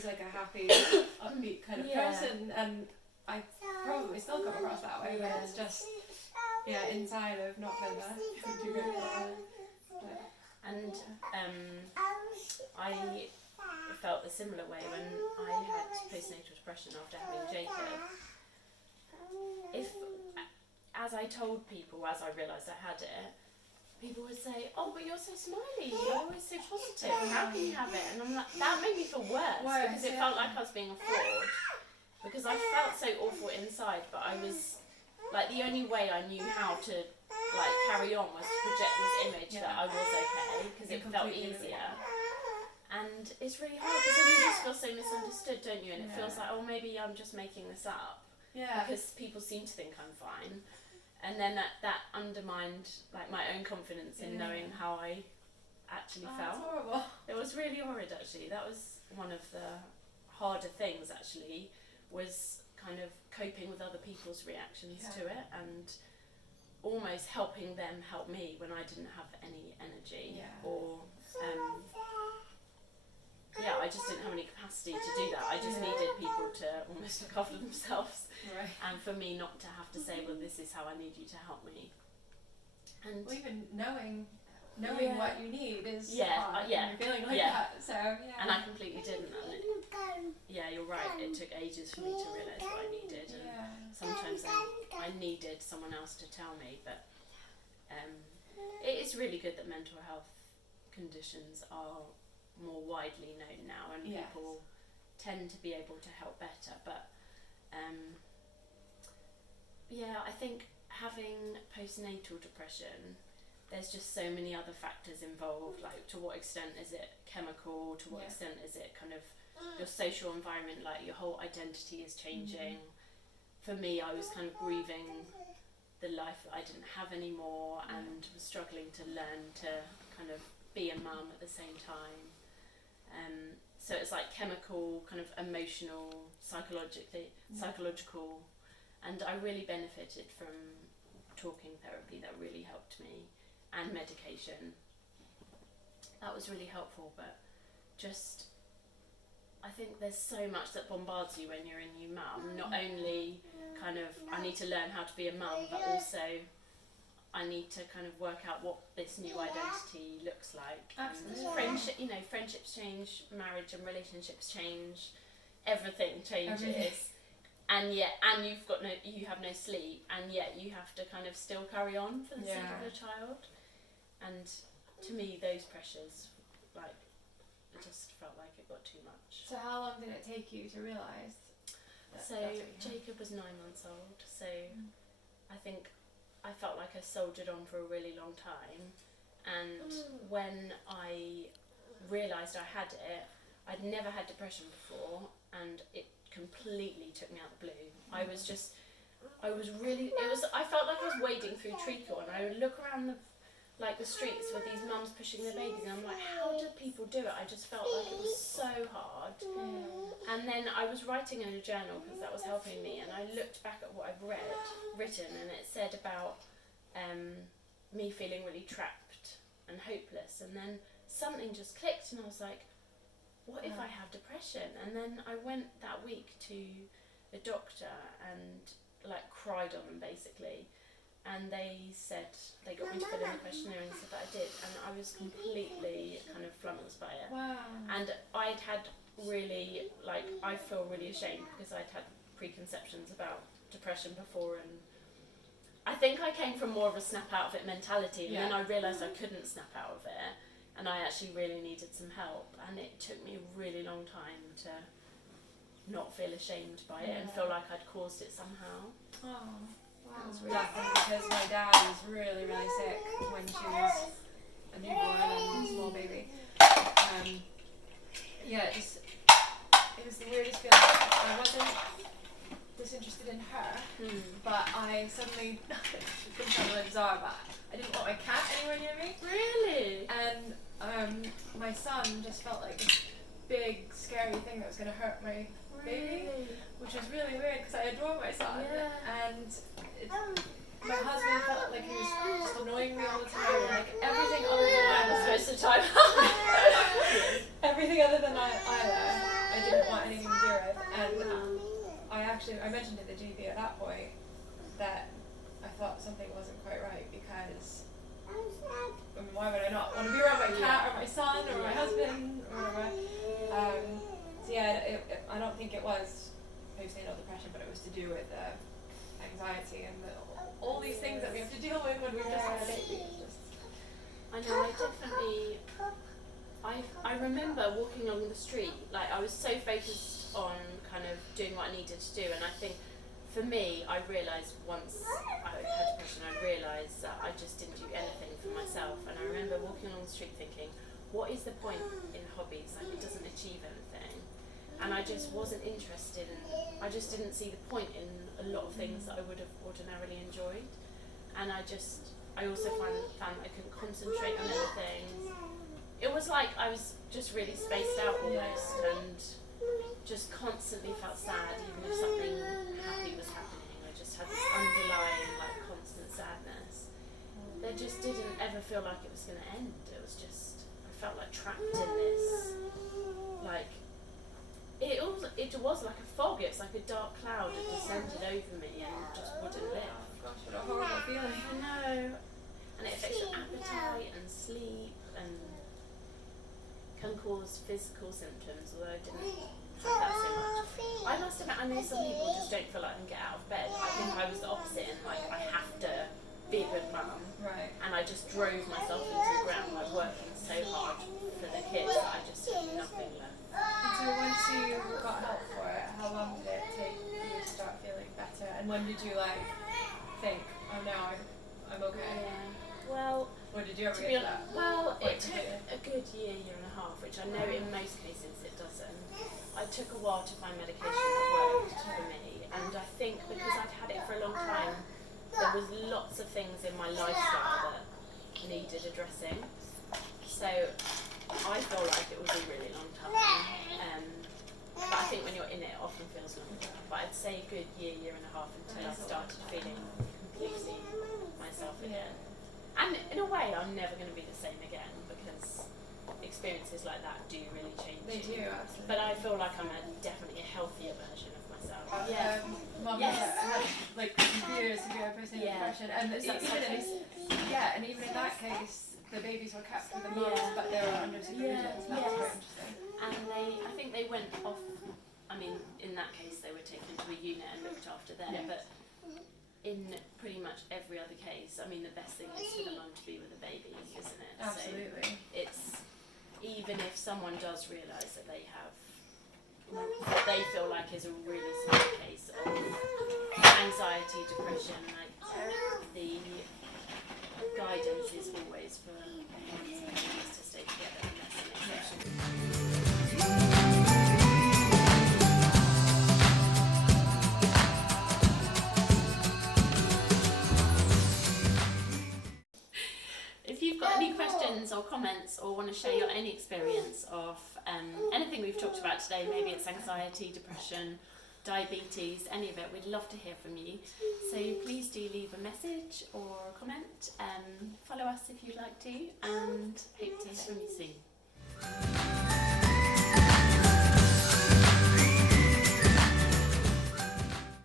was like a happy, upbeat kind of person, and I probably still come across that way, but it's just, inside I've not been too good at it. And I felt a similar way when I had postnatal depression after having Jacob. As I told people, as I realised I had it, people would say, "Oh, but you're so smiley, you're always so positive, how can you have it?" And I'm like, that made me feel worse, because it felt like I was being a fraud, because I felt so awful inside, but I was, like, the only way I knew how to, like, carry on was to project this image that I was okay, because it felt easier. And it's really hard, because then you just feel so misunderstood, don't you? And it feels like, oh, maybe I'm just making this up, because people seem to think I'm fine. And then that undermined, like, my own confidence in knowing how I actually felt. That's horrible. It was really horrid, actually. That was one of the harder things, actually, was kind of coping with other people's reactions to it, and almost helping them help me when I didn't have any energy, or I just didn't have any capacity to do that. I just needed people to almost look after themselves, and for me not to have to say, well, this is how I need you to help me. And even knowing what you need is hard when you're feeling like that. So and I completely didn't. And you're right. It took ages for me to realise what I needed, and sometimes I needed someone else to tell me. But it is really good that mental health conditions are more widely known now, and people tend to be able to help better. But I think having postnatal depression, there's just so many other factors involved, like to what extent is it chemical, to what extent is it kind of your social environment, like your whole identity is changing. For me, I was kind of grieving the life that I didn't have anymore, and was struggling to learn to kind of be a mum at the same time. So it's like chemical, kind of emotional, psychological, and I really benefited from talking therapy. That really helped me, and medication. That was really helpful, but just, I think there's so much that bombards you when you're a new mum. Not only kind of, I need to learn how to be a mum, but also I need to kind of work out what this new identity looks like. Absolutely. Friendships change, marriage and relationships change, everything changes. And you have no sleep, and yet you have to kind of still carry on for the sake of your child. And to me, those pressures, like, it just felt like it got too much. So how long did it take you to realise? So Jacob was 9 months old, so I think I felt like I soldiered on for a really long time, and when I realised I had it, I'd never had depression before, and it completely took me out of the blue. I felt like I was wading through treacle, and I would look around the streets with these mums pushing their babies, and I'm like, how do people do it? I just felt like it was so hard. And then I was writing in a journal, because that was helping me, and I looked back at what I've written, and it said about me feeling really trapped and hopeless, and then something just clicked, and I was like, what if I have depression? And then I went that week to the doctor and cried on them basically, and they got me to fill in the questionnaire and said that I did, and I was completely kind of flummoxed by it. And I'd had really, I feel really ashamed, because I'd had preconceptions about depression before, and I think I came from more of a snap out of it mentality, and then I realised I couldn't snap out of it, and I actually really needed some help, and it took me a really long time to not feel ashamed by it and feel like I'd caused it somehow. Oh, wow. That was really funny, because my dad was really, really sick when she was a newborn and a small baby. It was the weirdest feeling. I wasn't disinterested in her, but I suddenly, it's going to sound really bizarre, but I didn't want my cat anywhere near me. Really? And my son just felt like this big, scary thing that was going to hurt my baby, which was really weird, because I adore my son. And my husband felt like he was just annoying me all the time, like everything other than Isla. Most of the time. Everything other than Isla, I didn't want. to deal with, and I mentioned to the GP at that point that I thought something wasn't quite right, because why would I not want to be around my cat or my son or my husband or whatever? So yeah, I don't think it was postnatal depression, but it was to do with anxiety and all these things that we have to deal with when we've just had a baby. I know, I remember walking along the street, like I was so focused on kind of doing what I needed to do, and I think for me, I realised once I had depression, I realised that I just didn't do anything for myself, and I remember walking along the street thinking, what is the point in hobbies? Like, it doesn't achieve anything. And I just wasn't interested in, I just didn't see the point in a lot of things that I would have ordinarily enjoyed. And I also found that I couldn't concentrate on anything. It was like I was just really spaced out almost, and just constantly felt sad even if something happy was happening. I just had this underlying like constant sadness. There just didn't ever feel like it was going to end. It was just, I felt like trapped in this, like, it was like a fog. It was like a dark cloud that descended over me and just wouldn't lift. Oh gosh, what a horrible feeling. I know. And it affects your appetite and sleep and can cause physical symptoms, although I didn't have that so much. I must admit, I know some people just don't feel like they can get out of bed. I think I was the opposite, and like I have to be a good mum. Right. And I just drove myself into the ground, like working so hard for the kids that I just had nothing left. And so once you got help for it, how long did it take you to start feeling better? And when did you like think, oh no, I'm okay? Yeah. Well, or did you ever get that? Well, it took a good year and a half, which I know in most cases it doesn't. I took a while to find medication that worked for me, and I think because I'd had it for a long time, there was lots of things in my lifestyle that needed addressing. So I feel like it was a really long time. But I think when you're in it, it often feels longer. But I'd say a good year and a half until I started feeling completely myself again. And in a way, I'm never going to be the same again, because experiences like that do really change They you. do, absolutely. But I feel like I'm definitely a healthier version of myself. Mum had like severe postnatal depression, and and even in that case, the babies were kept with the mums, but they were under supervision. So that was quite interesting. And I think they went off. I mean, in that case, they were taken to a unit and looked after there. But in pretty much every other case, I mean, the best thing is for the mum to be with the baby, isn't it? Absolutely. So it's, even if someone does realise that they have what they feel like is a really severe case of anxiety, depression, like the guidance is always for mums and babies to stay together, and that's an exception. If you've got any questions or comments or want to share your own experience of anything we've talked about today, maybe it's anxiety, depression, diabetes, any of it, we'd love to hear from you. So please do leave a message or a comment, follow us if you'd like to, and hope to hear from you soon.